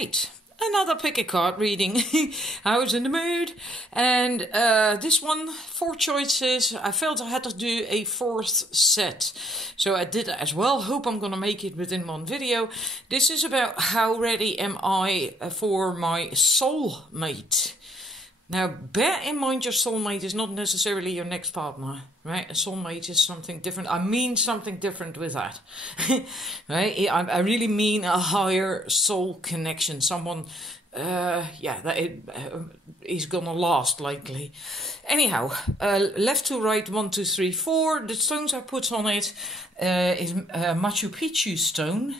Right, another pick a card reading. I was in the mood, and this one, 4 choices. I felt I had to do a 4th set, so I did that as well. Hope I'm gonna make it within one video. This is about how ready am I for my soulmate. Now, bear in mind your soulmate is not necessarily your next partner, right? A soulmate is something different. I mean something different with that, right? I really mean a higher soul connection. Someone, that is gonna last, likely. Anyhow, left to right, 1, 2, 3, 4. The stones I put on it is Machu Picchu stone.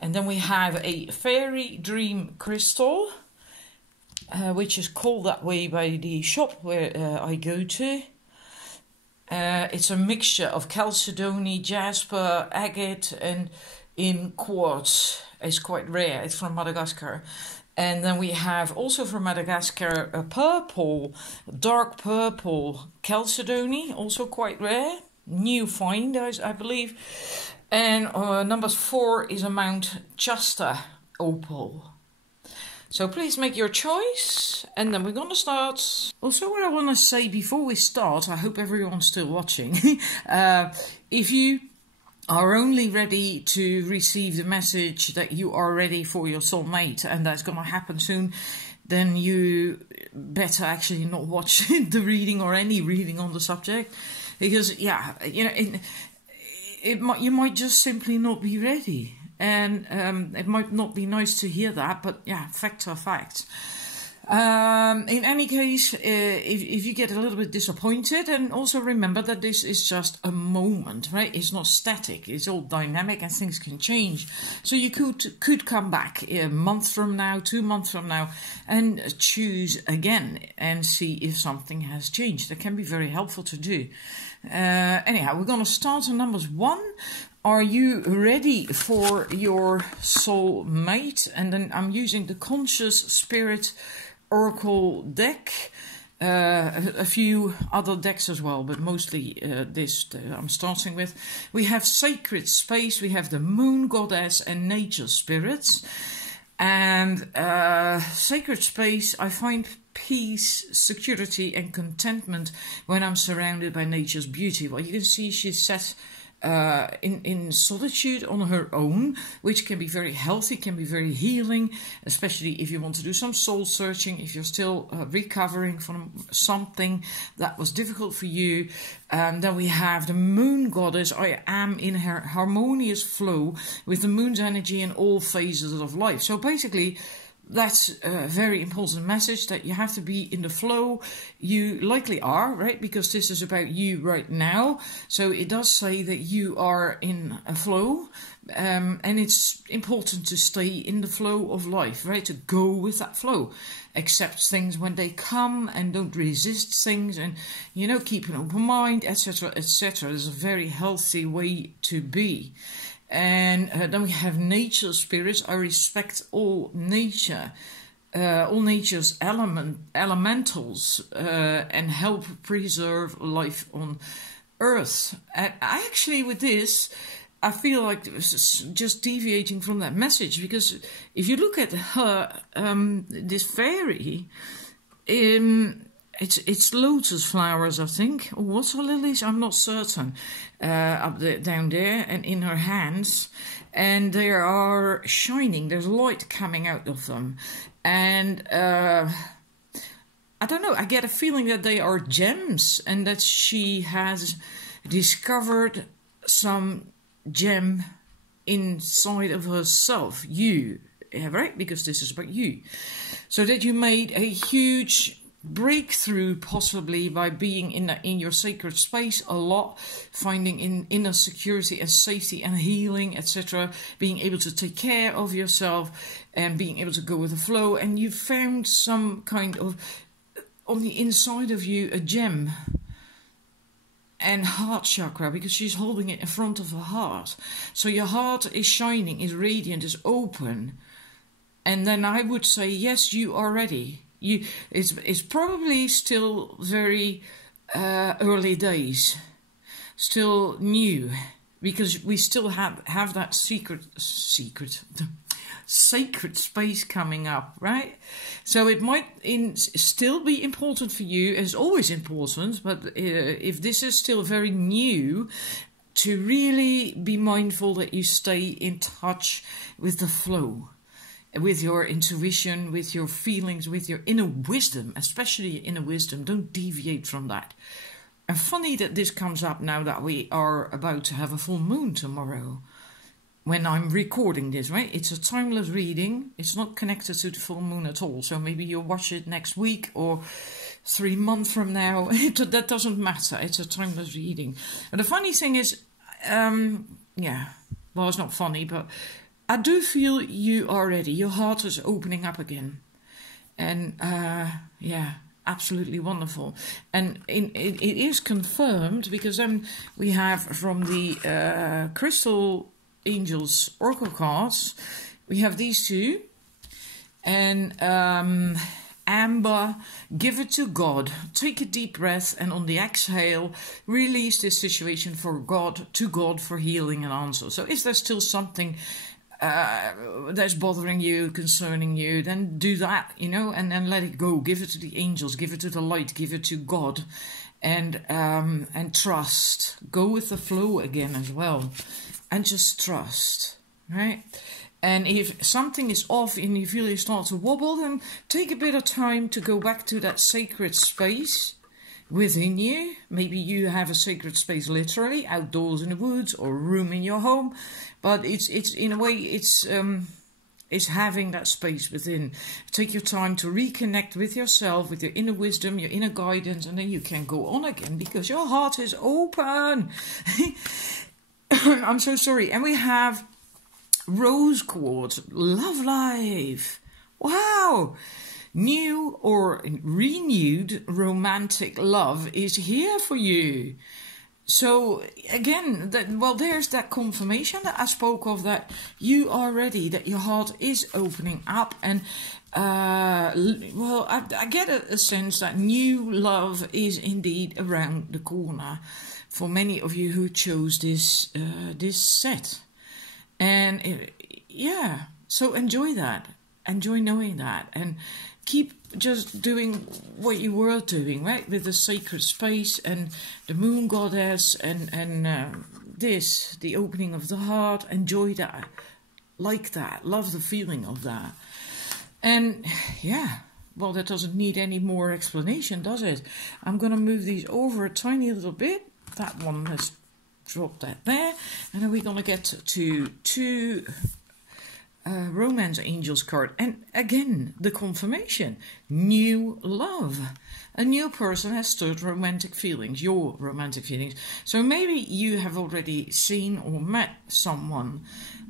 And then we have a fairy dream crystal. Which is called that way by the shop where I go to. It's a mixture of chalcedony, jasper, agate, and in quartz. It's quite rare. It's from Madagascar. And then we have also from Madagascar a purple, dark purple chalcedony, also quite rare. New find, I believe. And number 4 is a Mount Shasta opal. So please make your choice, and then we're going to start. Also, what I want to say before we start, I hope everyone's still watching. If you are only ready to receive the message that you are ready for your soulmate, and that's going to happen soon, then you better actually not watch the reading or any reading on the subject. Because, yeah, you know, you might just simply not be ready. And it might not be nice to hear that, but yeah, facts are facts. In any case, if you get a little bit disappointed, and also remember that this is just a moment, right? It's not static. It's all dynamic, and things can change. So you could come back a month from now, 2 months from now, and choose again and see if something has changed. That can be very helpful to do. Anyhow, we're going to start on numbers 1. Are you ready for your soulmate? And then I'm using the Conscious Spirit Oracle deck. A few other decks as well, but mostly this I'm starting with. We have Sacred Space, we have the Moon Goddess and Nature Spirits. And Sacred Space, I find peace, security and contentment when I'm surrounded by nature's beauty. Well, you can see she's set in solitude on her own, which can be very healthy, can be very healing, especially if you want to do some soul searching, if you're still recovering from something that was difficult for you. Then we have the Moon Goddess. I am in her harmonious flow with the moon's energy in all phases of life. So basically, that's a very important message, that you have to be in the flow. You likely are, right? Because this is about you right now. So it does say that you are in a flow. And it's important to stay in the flow of life, right? To go with that flow. Accept things when they come and don't resist things. And, you know, keep an open mind, etc., etc. It's a very healthy way to be. And then we have nature spirits. I respect all nature, all nature's elementals, and help preserve life on Earth. And I actually, with this, I feel like just deviating from that message, because if you look at her, this fairy, it's lotus flowers, I think, or water lilies, I'm not certain, up there, down there, and in her hands, and they are shining, there's light coming out of them, and I don't know, I get a feeling that they are gems, and that she has discovered some gem inside of herself, you, right, because this is about you, so that you made a huge breakthrough, possibly by being in your sacred space a lot, finding inner security and safety and healing, etc., being able to take care of yourself and being able to go with the flow, and you found some kind of, on the inside of you, a gem and heart chakra, because she's holding it in front of her heart. So your heart is shining, is radiant, is open, and then I would say, yes, you are ready. It's probably still very early days, still sacred space coming up, right? So it might still be important for you, as always important, but if this is still very new, to really be mindful that you stay in touch with the flow, with your intuition, with your feelings, with your inner wisdom, especially inner wisdom. Don't deviate from that. And funny that this comes up now that we are about to have a full moon tomorrow when I'm recording this, right? It's a timeless reading. It's not connected to the full moon at all. So maybe you'll watch it next week or 3 months from now. That doesn't matter. It's a timeless reading. And the funny thing is, well, it's not funny, but I do feel you are ready. Your heart is opening up again. And absolutely wonderful. And it is confirmed because then we have from the Crystal Angels Oracle cards, we have these two. And Amber, give it to God. Take a deep breath and on the exhale, release this situation to God for healing and answer. So if there's still something that's bothering you, concerning you, then do that, and then let it go. Give it to the angels, give it to the light, give it to God, and trust. Go with the flow again as well, and just trust, right? And if something is off and you feel you start to wobble, then take a bit of time to go back to that sacred space within you. Maybe you have a sacred space literally outdoors in the woods or a room in your home, but it's in a way it's having that space within. Take your time to reconnect with yourself, with your inner wisdom, your inner guidance, and then you can go on again because your heart is open. I'm so sorry. And we have Rose Quartz, Love Life. Wow. New or renewed romantic love is here for you. So again, there's that confirmation that I spoke of, that you are ready, that your heart is opening up. And I get a sense that new love is indeed around the corner for many of you who chose this set. And so enjoy that. Enjoy knowing that. And keep just doing what you were doing, right? With the sacred space and the moon goddess and the opening of the heart. Enjoy that. Like that. Love the feeling of that. And that doesn't need any more explanation, does it? I'm going to move these over a tiny little bit. That one, let's drop that there. And then we're going to get to two Romance Angels card. And again, the confirmation. New love. A new person has stirred romantic feelings. Your romantic feelings. So maybe you have already seen or met someone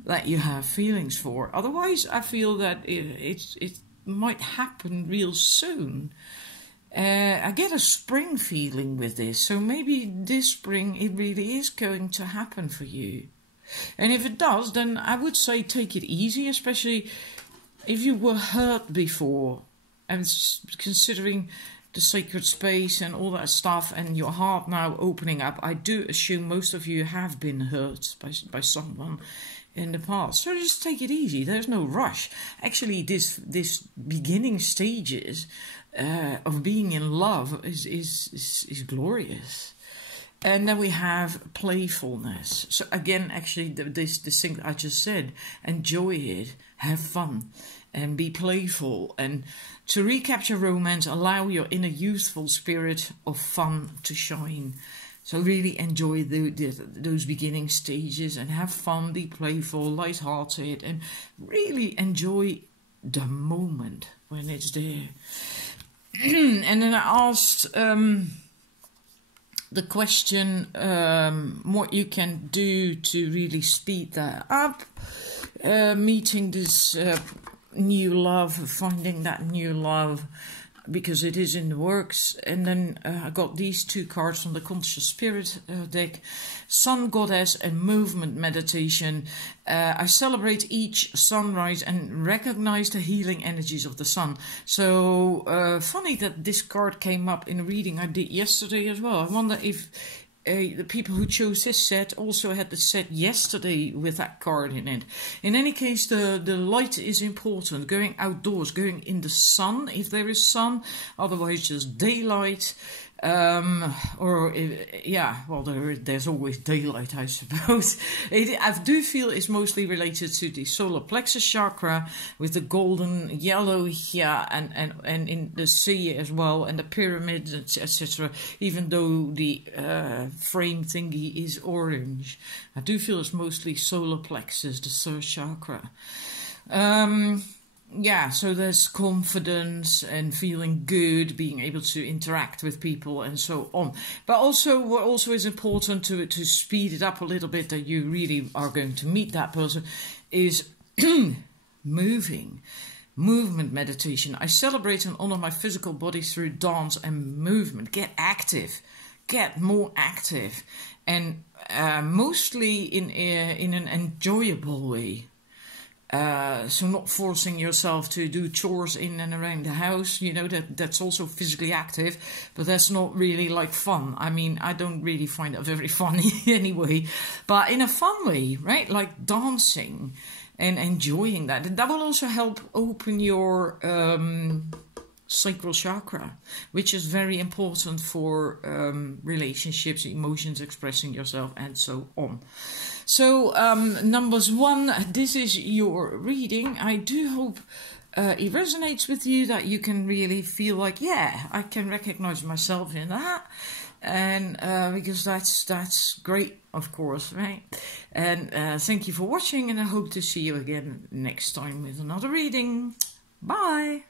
that you have feelings for. Otherwise, I feel that it might happen real soon. I get a spring feeling with this. So maybe this spring it really is going to happen for you. And if it does, then I would say take it easy, especially if you were hurt before. And considering the sacred space and all that stuff and your heart now opening up, I do assume most of you have been hurt by someone in the past. So just take it easy. There's no rush. Actually, this beginning stages of being in love is glorious. And then we have playfulness. So again, actually, this thing I just said, enjoy it, have fun, and be playful. And to recapture romance, allow your inner youthful spirit of fun to shine. So really enjoy those beginning stages and have fun, be playful, lighthearted, and really enjoy the moment when it's there. And then I asked the question what you can do to really speed that up, meeting this new love, finding that new love, because it is in the works. And then I got these two cards from the Conscious Spirit deck, Sun Goddess and Movement Meditation. I celebrate each sunrise and recognize the healing energies of the sun. So funny that this card came up in a reading I did yesterday as well. I wonder if the people who chose this set also had the set yesterday with that card in it. In any case, the light is important. Going outdoors, going in the sun if there is sun, otherwise just daylight. There's always daylight, I suppose. I do feel it's mostly related to the solar plexus chakra with the golden yellow here and in the sea as well, and the pyramids, etc. Even though the frame thingy is orange, I do feel it's mostly solar plexus, the third chakra. So there's confidence and feeling good, being able to interact with people and so on. But also, what also is important to speed it up a little bit, that you really are going to meet that person, is movement meditation. I celebrate and honor my physical body through dance and movement. Get active, get more active, and mostly in an enjoyable way. So not forcing yourself to do chores in and around the house, that's also physically active, but that's not really like fun. I mean, I don't really find it very funny anyway, but in a fun way, right? Like dancing and enjoying that. That will also help open your sacral chakra, which is very important for relationships, emotions, expressing yourself, and so on. So, numbers 1, this is your reading. I do hope it resonates with you, that you can really feel like, yeah, I can recognize myself in that. And because that's great, of course, right? And thank you for watching, and I hope to see you again next time with another reading. Bye!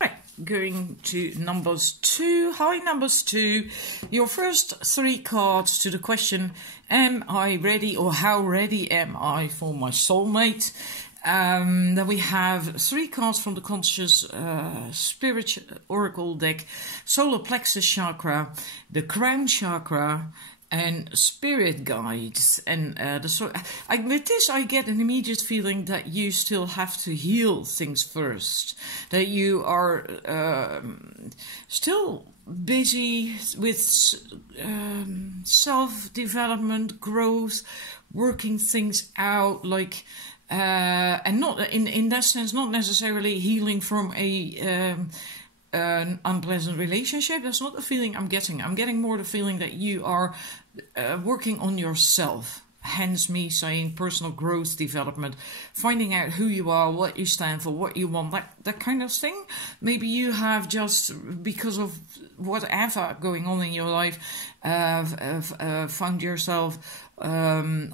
Right, going to numbers 2. Hi, numbers 2. Your first 3 cards to the question, am I ready, or how ready am I for my soulmate? Then we have 3 cards from the Conscious Spirit Oracle deck, Solar Plexus Chakra, the Crown Chakra, and Spirit Guides. And with this I get an immediate feeling that you still have to heal things first, that you are still busy with self-development, growth, working things out, like and not in that sense, not necessarily healing from an unpleasant relationship. That's not the feeling I'm getting. I'm getting more the feeling that you are working on yourself. Hence me saying personal growth, development, finding out who you are, what you stand for, what you want, that kind of thing. Maybe you have just, because of whatever going on in your life, found yourself on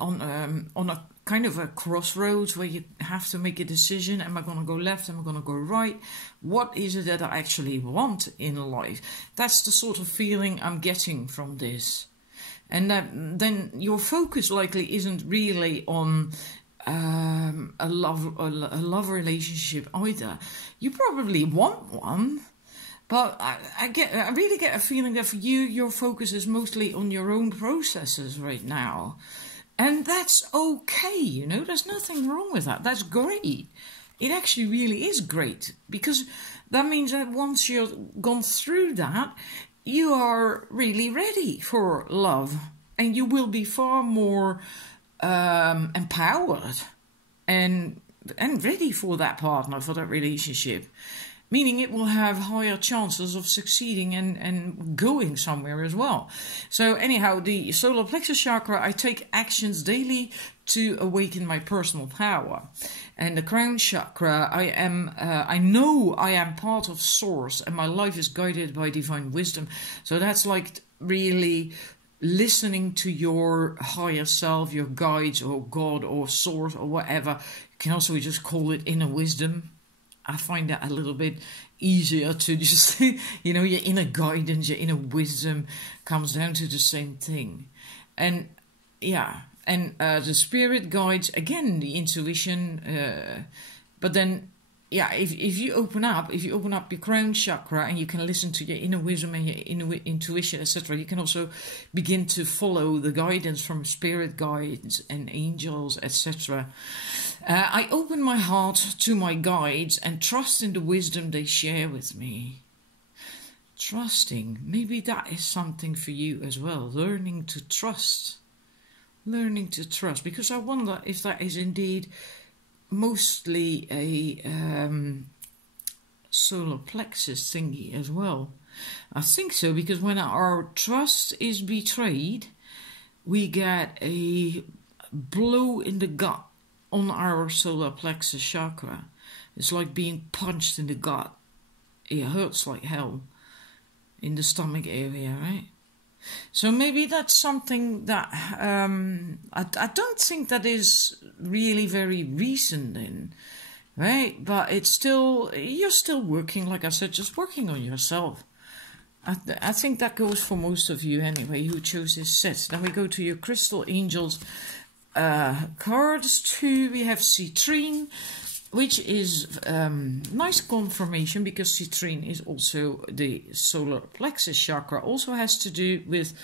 a kind of a crossroads where you have to make a decision. Am I going to go left? Am I going to go right? What is it that I actually want in life? That's the sort of feeling I'm getting from this. And then your focus likely isn't really on a love relationship either. You probably want one, but I really get a feeling that for you, your focus is mostly on your own processes right now. And that's okay, there's nothing wrong with that. That's great. It actually really is great, because that means that once you've gone through that, you are really ready for love, and you will be far more empowered and ready for that partner, for that relationship. Meaning it will have higher chances of succeeding and going somewhere as well. So anyhow, the solar plexus chakra, I take actions daily to awaken my personal power. And the crown chakra, I know I am part of source, and my life is guided by divine wisdom. So that's like really listening to your higher self, your guides, or God, or source, or whatever. You can also just call it inner wisdom. I find that a little bit easier to just, your inner guidance, your inner wisdom comes down to the same thing. And yeah, and the spirit guides, again, the intuition, but then, yeah, if you open up your crown chakra, and you can listen to your inner wisdom and your inner intuition, etc., you can also begin to follow the guidance from spirit guides and angels, etc. I open my heart to my guides and trust in the wisdom they share with me. Trusting. Maybe that is something for you as well. Learning to trust. Learning to trust. Because I wonder if that is indeed mostly a solar plexus thingy as well. I think so, because when our trust is betrayed, we get a blow in the gut on our solar plexus chakra. It's like being punched in the gut. It hurts like hell in the stomach area, right? So maybe that's something that I don't think that is really very recent then, right? But it's still, you're still working, like I said, just working on yourself. I think that goes for most of you anyway who chose this set. Then we go to your Crystal Angels cards. 2, we have Citrine, which is nice confirmation, because citrine is also the solar plexus chakra. Also has to do with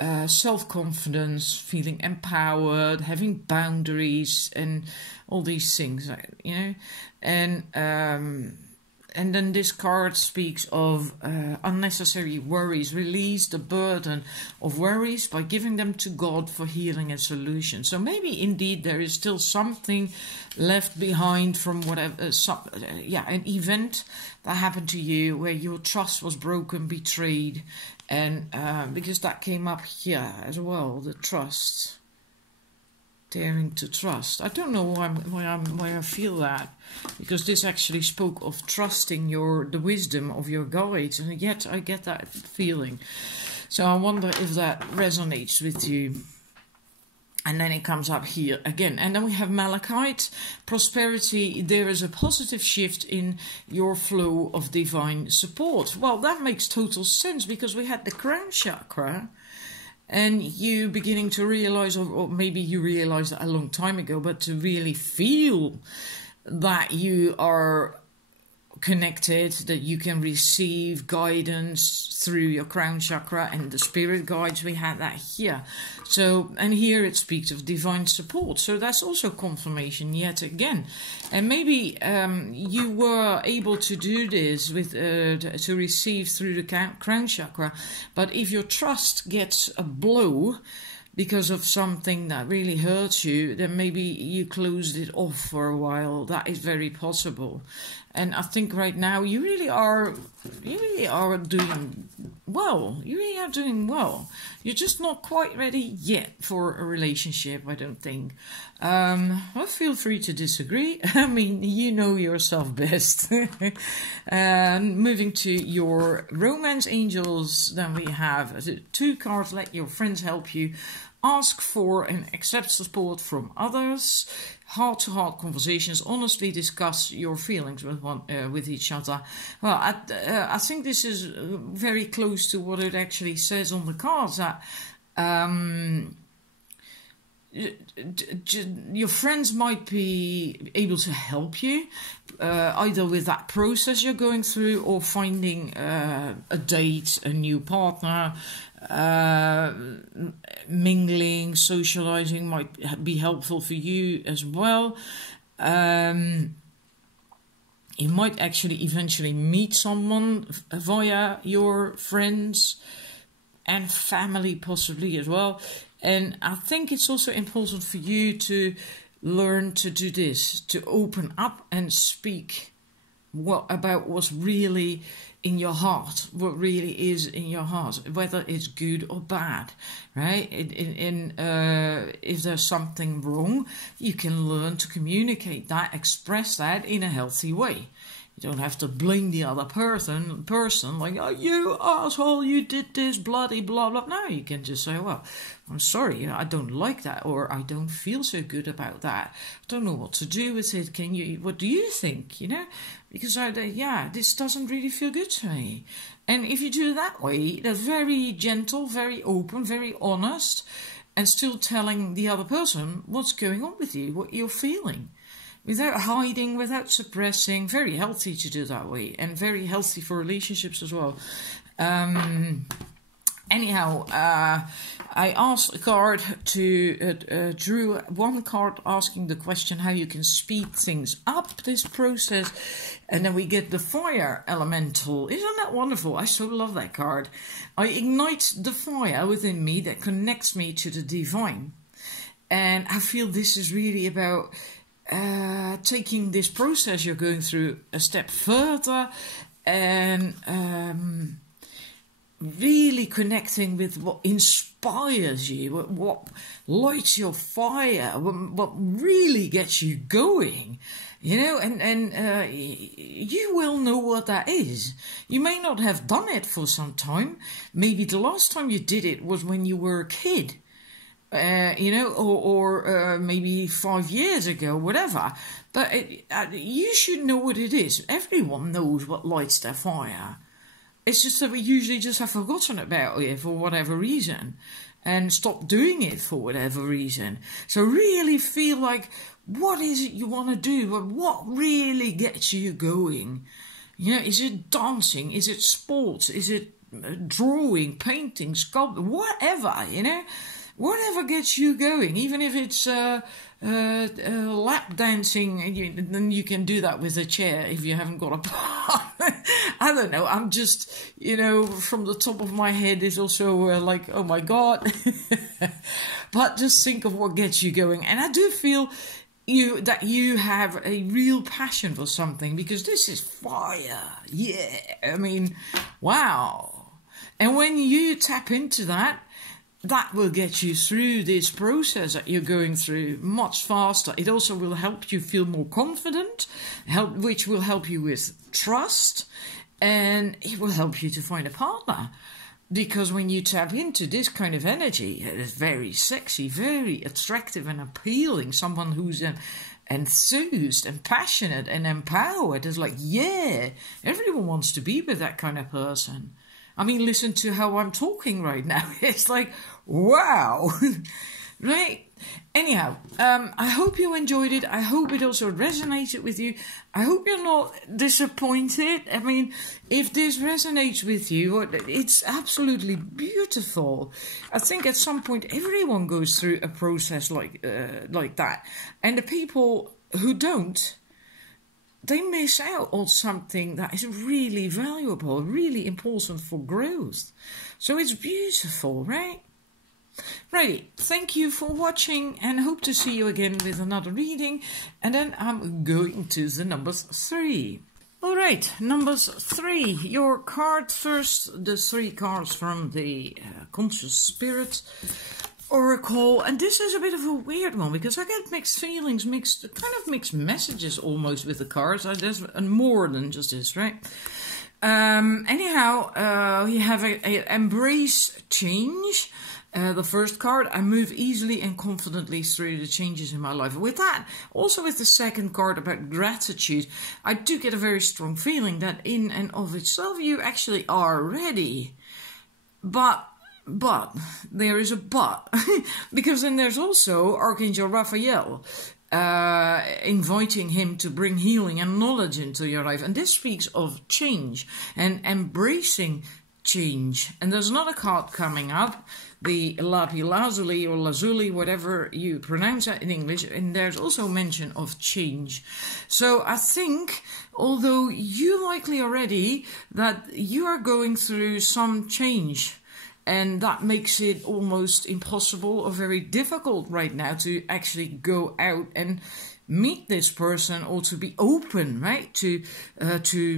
self-confidence, feeling empowered, having boundaries, and all these things, you know. And then this card speaks of unnecessary worries. Release the burden of worries by giving them to God for healing and solution. So maybe indeed there is still something left behind from whatever, an event that happened to you where your trust was broken, betrayed. And because that came up here as well, the trust. Daring to trust. I don't know why I feel that, because this actually spoke of trusting the wisdom of your guides, and yet I get that feeling. So I wonder if that resonates with you. And then it comes up here again. And then we have Malachite, prosperity. There is a positive shift in your flow of divine support. Well, that makes total sense, because we had the crown chakra. And you beginning to realize, or maybe you realized that a long time ago, but to really feel that you are connected, that you can receive guidance through your crown chakra and the spirit guides. We had that here. So, and here it speaks of divine support. So that's also confirmation yet again. And maybe you were able to do this with to receive through the crown chakra. But if your trust gets a blow because of something that really hurts you, then maybe you closed it off for a while. That is very possible. And I think right now you really are doing well. You really are doing well. You're just not quite ready yet for a relationship, I don't think. Well, feel free to disagree. I mean, you know yourself best. Moving to your romance angels, then we have 2 cards. Let your friends help you. Ask for and accept support from others. Heart-to-heart conversations. Honestly discuss your feelings with each other. Well, I think this is very close to what it actually says on the cards. That your friends might be able to help you, either with that process you're going through, or finding a date, a new partner. Mingling, socializing might be helpful for you as well. You might actually eventually meet someone via your friends and family possibly as well. And I think it's also important for you to learn to do this, to open up and speak about what's really in your heart, what really is in your heart, whether it's good or bad, right? If there's something wrong, you can learn to communicate that, express that in a healthy way. You don't have to blame the other person like, oh, you asshole, you did this, bloody blah, blah. No, you can just say, well, I'm sorry, I don't like that, or I don't feel so good about that. I don't know what to do with it. What do you think, you know? Because, this doesn't really feel good to me. And if you do it that way, that's very gentle, very open, very honest, and still telling the other person what's going on with you, what you're feeling. Without hiding, without suppressing. Very healthy to do that way, and very healthy for relationships as well. Anyhow, I asked a card to drew one card asking the question how you can speed things up this process, and then we get the fire elemental. Isn't that wonderful? I so love that card. I ignite the fire within me that connects me to the divine, and I feel this is really about taking this process you're going through a step further, and really connecting with what inspires you, what lights your fire, what really gets you going, you know, and you will know what that is. You may not have done it for some time. Maybe the last time you did it was when you were a kid, you know, or maybe 5 years ago, whatever. But you should know what it is. Everyone knows what lights their fire. It's just that we usually just have forgotten about it for whatever reason and stopped doing it for whatever reason. So really feel like, what is it you want to do? What really gets you going? You know, is it dancing? Is it sports? Is it drawing, painting, sculpting, whatever, you know? Whatever gets you going, even if it's lap dancing, then you can do that with a chair if you haven't got a partner. I don't know, I'm just, you know, from the top of my head is also like, oh my God. But just think of what gets you going. And I do feel that you have a real passion for something, because this is fire. Yeah, I mean, wow. And when you tap into that, that will get you through this process that you're going through much faster. It also will help you feel more confident, which will help you with trust, and it will help you to find a partner. Because when you tap into this kind of energy, it is very sexy, very attractive and appealing. Someone who's enthused and passionate and empowered. It's like, yeah, everyone wants to be with that kind of person. I mean, listen to how I'm talking right now. It's like, wow. Right? Anyhow, I hope you enjoyed it. I hope it also resonated with you. I hope you're not disappointed. I mean, if this resonates with you, it's absolutely beautiful. I think at some point everyone goes through a process like that. And the people who don't, they miss out on something that is really valuable, really important for growth. So it's beautiful, right? Righty, thank you for watching, and hope to see you again with another reading. And then I'm going to the numbers 3. Alright, numbers 3. Your card first, the 3 cards from the Conscious Spirit Oracle. And this is a bit of a weird one, because I get mixed feelings, kind of mixed messages almost with the cards. There's more than just this, right? Anyhow, we have a embrace change. The first card, I move easily and confidently through the changes in my life. With that, also with the second card about gratitude, I do get a very strong feeling that in and of itself you actually are ready. But there is a but. Because then there's also Archangel Raphael, inviting him to bring healing and knowledge into your life. And this speaks of change and embracing change. And there's another card coming up, the Lapi Lazuli or Lazuli, whatever you pronounce that in English, and there's also mention of change. So I think, although you likely already, that you are going through some change, and that makes it almost impossible or very difficult right now to actually go out and meet this person, or to be open, right, to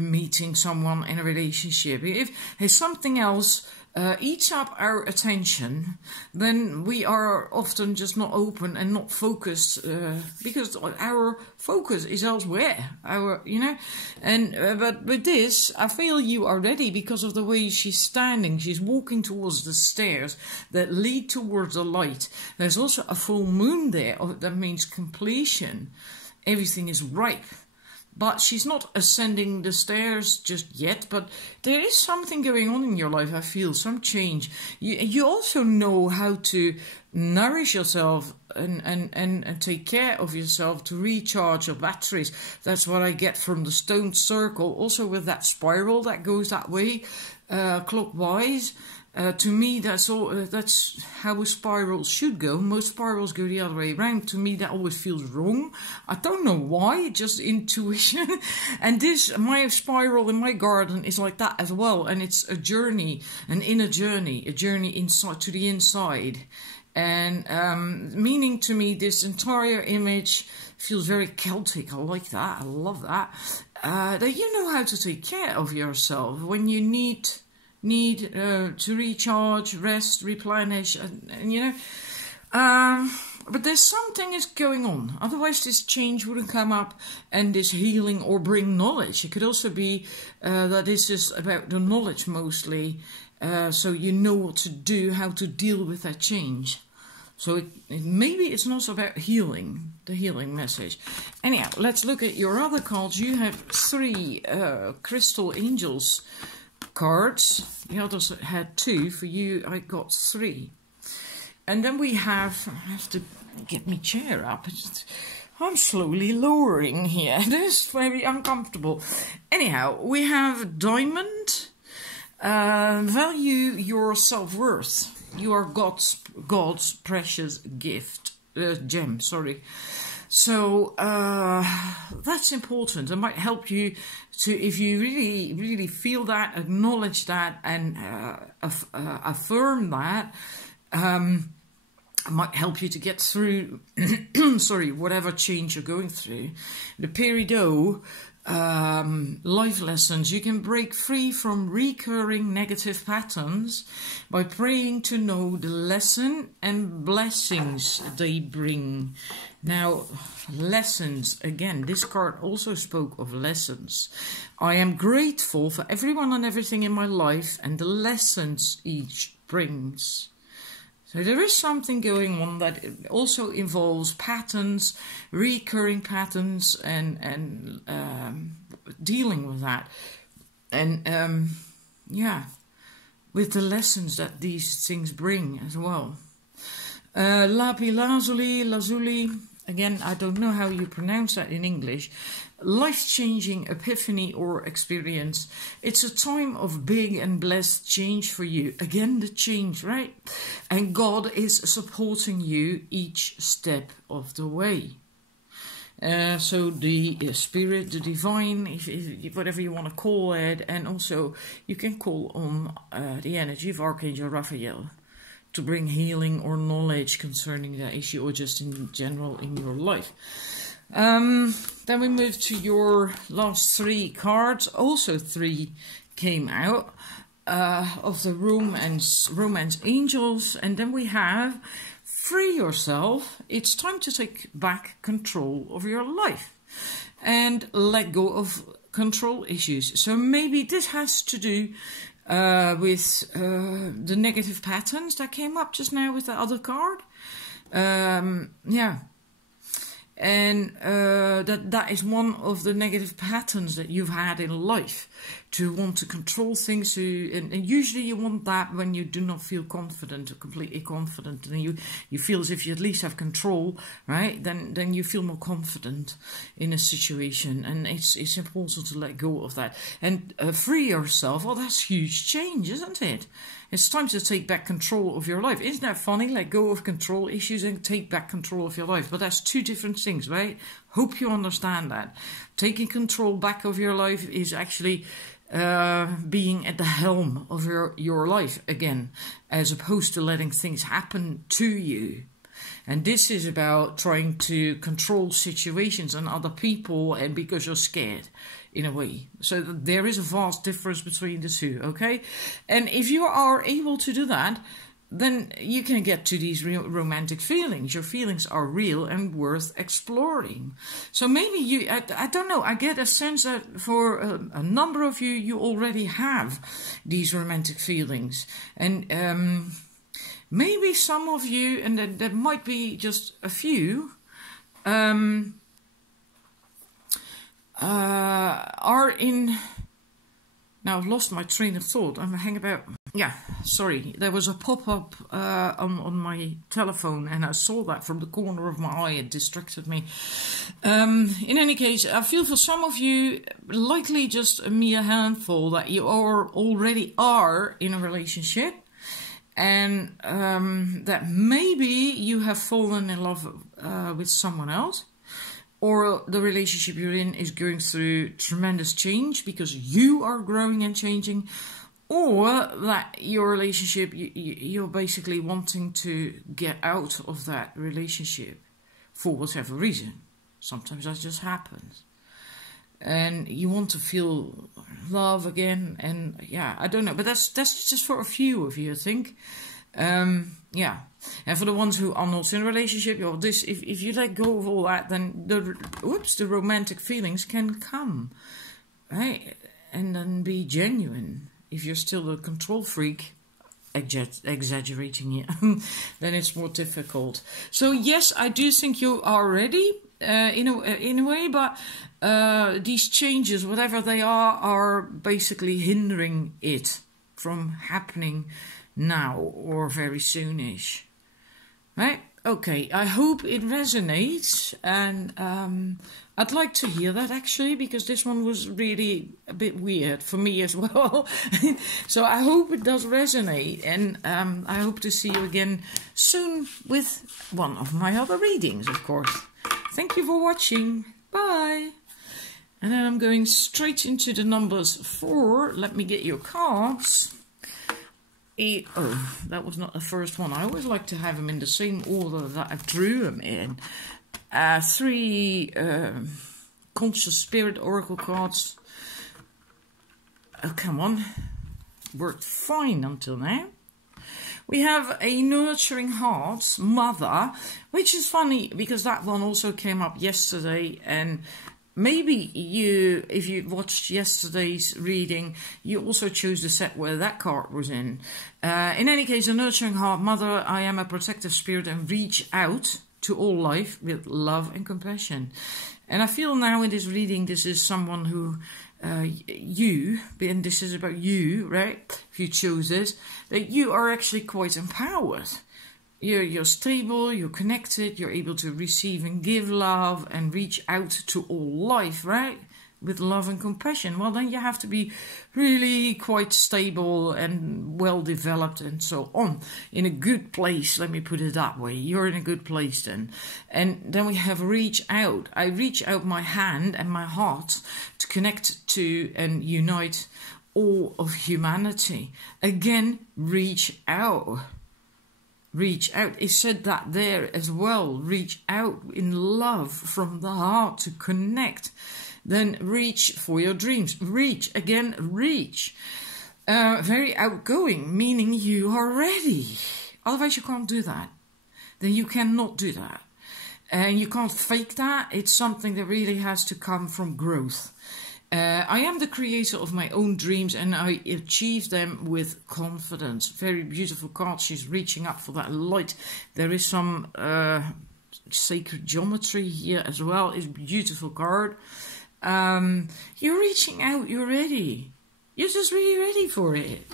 meeting someone in a relationship. If there's something else eats up our attention, then we are often just not open and not focused, because our focus is elsewhere. But with this, I feel you are ready because of the way she's standing. She's walking towards the stairs that lead towards the light. There's also a full moon there. That means completion. Everything is ripe. But she's not ascending the stairs just yet, but there is something going on in your life, I feel, some change. You also know how to nourish yourself and take care of yourself to recharge your batteries. That's what I get from the stone circle, also with that spiral that goes that way, clockwise. To me, that's how a spiral should go. Most spirals go the other way around. To me, that always feels wrong. I don't know why, just intuition. And my spiral in my garden is like that as well. And it's a journey, an inner journey, a journey inside to the inside. And meaning to me, this entire image feels very Celtic. I like that. I love that. That you know how to take care of yourself when you need to recharge, rest, replenish, and you know. But there's something is going on. Otherwise, this change wouldn't come up, and this healing or bring knowledge. It could also be that this is about the knowledge mostly, so you know what to do, how to deal with that change. So maybe it's not about healing, the healing message. Anyhow, let's look at your other cards. You have 3 crystal angels cards. The others had 2. For you, I got 3. And then we have, I have to get my chair up. I'm slowly lowering here. This is very uncomfortable. Anyhow, we have diamond. Value your self-worth. You are God's precious gift, gem, sorry. So that's important. It might help you to, if you really feel that, acknowledge that, and affirm that. It might help you to get through, sorry, whatever change you're going through. The Peridot, life lessons. You can break free from recurring negative patterns by praying to know the lesson and blessings they bring. Now, lessons, again, this card also spoke of lessons. I am grateful for everyone and everything in my life and the lessons each brings. So there is something going on that also involves patterns, recurring patterns, and dealing with that. And yeah, with the lessons that these things bring as well. Lapi lazuli, again, I don't know how you pronounce that in English. Life-changing epiphany or experience. It's a time of big and blessed change for you. Again, the change, right? And God is supporting you each step of the way. So the spirit, the divine, if whatever you want to call it, and also you can call on the energy of Archangel Raphael to bring healing or knowledge concerning that issue, or just in general in your life. Then we move to your last 3 cards. Also 3 came out of the romance angels. And then we have free yourself. It's time to take back control of your life and let go of control issues. So maybe this has to do with the negative patterns that came up just now with the other card. Yeah. And that is one of the negative patterns that you've had in life, to want to control things. And usually you want that when you do not feel confident or completely confident. And you feel as if you at least have control, right? Then you feel more confident in a situation. And it's important to let go of that. And free yourself. Well, that's huge change, isn't it? It's time to take back control of your life. Isn't that funny? Let go of control issues and take back control of your life. But that's 2 different things, right? Hope you understand that. Taking control back of your life is actually being at the helm of your life again, as opposed to letting things happen to you. And this is about trying to control situations and other people, and because you're scared, in a way. So there is a vast difference between the 2, okay? And if you are able to do that, then you can get to these real romantic feelings. Your feelings are real and worth exploring. So maybe I don't know, I get a sense that for a number of you, you already have these romantic feelings. And maybe some of you, and there might be just a few, are in... Now I've lost my train of thought. I'm hanging about... Yeah, sorry. There was a pop-up on my telephone, and I saw that from the corner of my eye. It distracted me. In any case, I feel for some of you, likely just a mere handful, that you already are in a relationship. and that maybe you have fallen in love with someone else, or the relationship you're in is going through tremendous change because you are growing and changing, or that your relationship, you're basically wanting to get out of that relationship for whatever reason. Sometimes that just happens. And you want to feel love again, and yeah, I don't know, but that's just for a few of you, I think. Yeah, and for the ones who are not in a relationship, if you let go of all that, then the romantic feelings can come, right? And then be genuine. If you're still a control freak, exaggerating it, then it's more difficult. So yes, I do think you are ready. In a way, but these changes, whatever they are basically hindering it from happening now or very soonish. Right? Okay, I hope it resonates, and I'd like to hear that actually, because this one was really a bit weird for me as well. So I hope it does resonate, and I hope to see you again soon with one of my other readings, of course. Thank you for watching. Bye. And then I'm going straight into the numbers 4. Let me get your cards. Oh, that was not the first one. I always like to have them in the same order that I drew them in. 3 Conscious Spirit Oracle cards. Oh, come on. Worked fine until now. We have a Nurturing Heart, Mother, which is funny because that one also came up yesterday, and maybe you, if you watched yesterday's reading, you also chose the set where that card was in. In any case, a Nurturing Heart, Mother, I am a protective spirit and reach out to all life with love and compassion. And I feel now in this reading, this is someone who, you, and this is about you, right? If you chose this, that you are actually quite empowered. You're stable, you're connected, you're able to receive and give love and reach out to all life, right? With love and compassion. Well, then you have to be really quite stable and well developed and so on. In a good place, let me put it that way. You're in a good place then. And then we have reach out. I reach out my hand and my heart to connect to and unite all of humanity. Again, reach out. Reach out. It said that there as well. Reach out in love from the heart to connect. Then reach for your dreams. Reach. Again, reach. Very outgoing, meaning you are ready. Otherwise you can't do that. Then you cannot do that. And you can't fake that. It's something that really has to come from growth. I am the creator of my own dreams, and I achieve them with confidence. Very beautiful card. She's reaching up for that light. There is some sacred geometry here as well. It's a beautiful card. You're reaching out. You're ready. You're just really ready for it.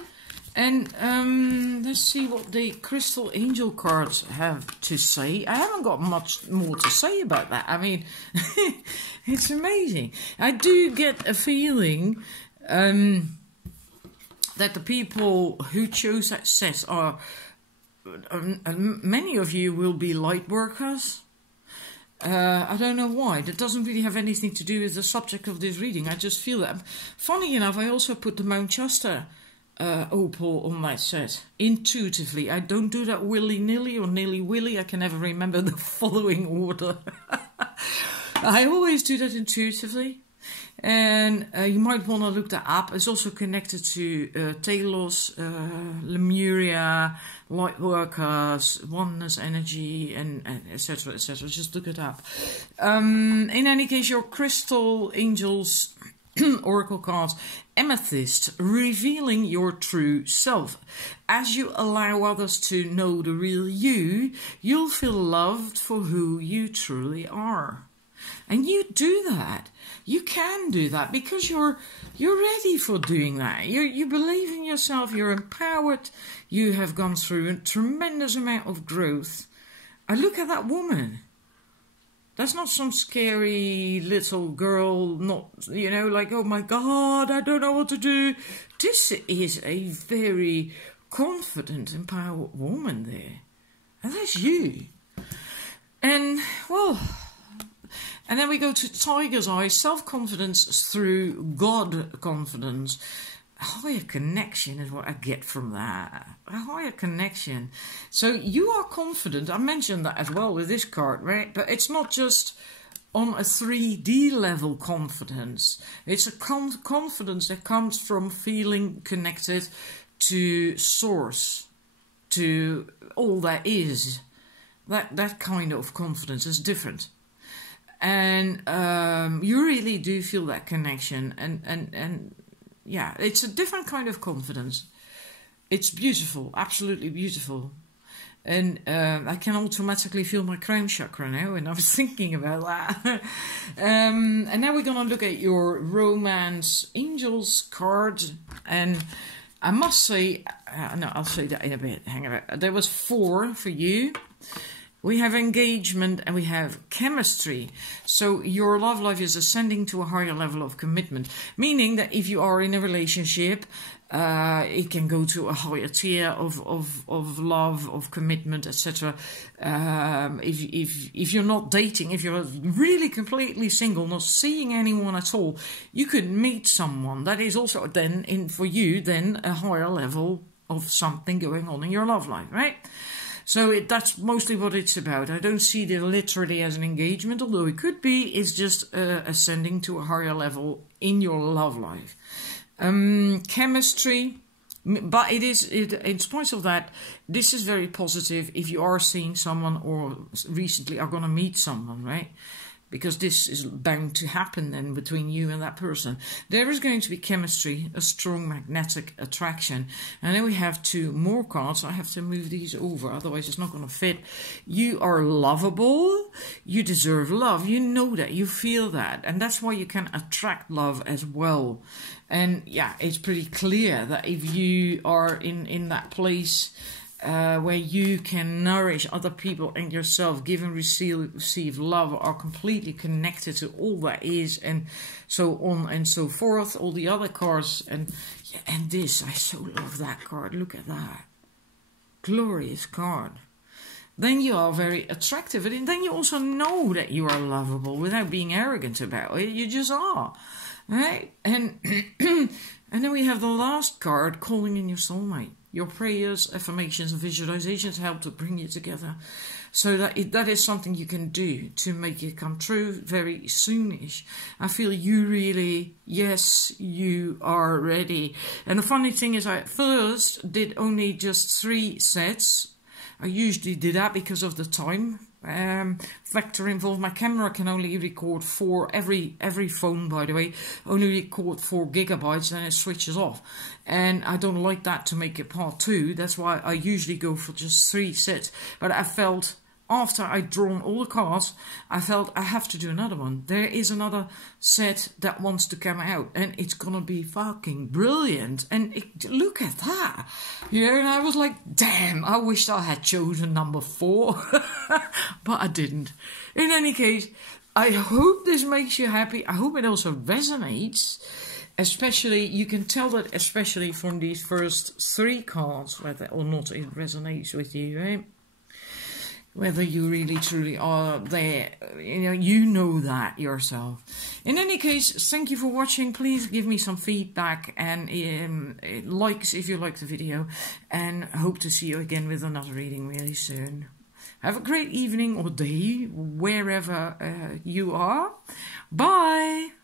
And let's see what the crystal angel cards have to say. I haven't got much more to say about that. I mean, it's amazing. I do get a feeling that the people who chose that set are, many of you will be light workers. I don't know why. That doesn't really have anything to do with the subject of this reading. I just feel that. Funny enough, I also put the Mount Shasta opal on that set intuitively. I don't do that willy-nilly or nilly-willy. I can never remember the following order. I always do that intuitively, and you might want to look that up. It's also connected to Telos, Lemuria, light workers, oneness energy, and etc, etc. Just look it up. In any case, your crystal angels oracle cards, Amethyst, revealing your true self. As you allow others to know the real you, you'll feel loved for who you truly are. And you do that. You can do that because you're ready for doing that. You believe in yourself, you're empowered, you have gone through a tremendous amount of growth. I look at that woman. That's not some scary little girl, not, you know, like, oh my God, I don't know what to do. This is a very confident, empowered woman there. And that's you. And, well, and then we go to Tiger's Eye, self-confidence through God confidence. A higher connection is what I get from that. A higher connection. So you are confident. I mentioned that as well with this card, right? But it's not just on a 3D level confidence. It's a confidence that comes from feeling connected to source, to all that is. That kind of confidence is different. And you really do feel that connection. And yeah, it's a different kind of confidence. It's beautiful, absolutely beautiful. And I can automatically feel my crown chakra now, and I was thinking about that. And now we're going to look at your Romance Angels card. And I must say, no, I'll say that in a bit. Hang on. There was 4 for you. We have engagement and we have chemistry. So your love life is ascending to a higher level of commitment. Meaning that if you are in a relationship, it can go to a higher tier of love, of commitment, etc. If you're not dating, if you're really completely single, not seeing anyone at all, you could meet someone. That is also then, for you, then a higher level of something going on in your love life, right? So that's mostly what it's about. I don't see it literally as an engagement, although it could be. It's just ascending to a higher level in your love life. Chemistry, but in spite of that, this is very positive if you are seeing someone or recently are going to meet someone, right? Because this is bound to happen then between you and that person. There is going to be chemistry, a strong magnetic attraction. And then we have 2 more cards. I have to move these over, otherwise it's not going to fit. You are lovable. You deserve love. You know that. You feel that. And that's why you can attract love as well. And yeah, it's pretty clear that if you are in that place where you can nourish other people and yourself, give and receive love, are completely connected to all that is, and so on and so forth, all the other cards, and yeah, and this, I so love that card. Look at that. Glorious card. Then you are very attractive, and then you also know that you are lovable without being arrogant about it. You just are, right? And and then we have the last card, calling in your soulmate. Your prayers, affirmations, and visualizations help to bring you together. So that is something you can do to make it come true very soonish. I feel you really, yes, you are ready. And the funny thing is, I at first did only just 3 sets. I usually do that because of the time factor involved. My camera can only record 4, every phone, by the way, only record 4 gigabytes, then it switches off. And I don't like that to make it part 2. That's why I usually go for just 3 sets. But I felt, after I'd drawn all the cards, I felt I have to do another one. There is another set that wants to come out, and it's gonna be fucking brilliant. And look at that, you know. And I was like, damn, I wished I had chosen number 4, but I didn't. In any case, I hope this makes you happy. I hope it also resonates. Especially, you can tell that especially from these first 3 cards, whether or not it resonates with you, right? Whether you really truly are there, you know that yourself. In any case, thank you for watching. Please give me some feedback and likes if you like the video. And hope to see you again with another reading really soon. Have a great evening or day, wherever you are. Bye!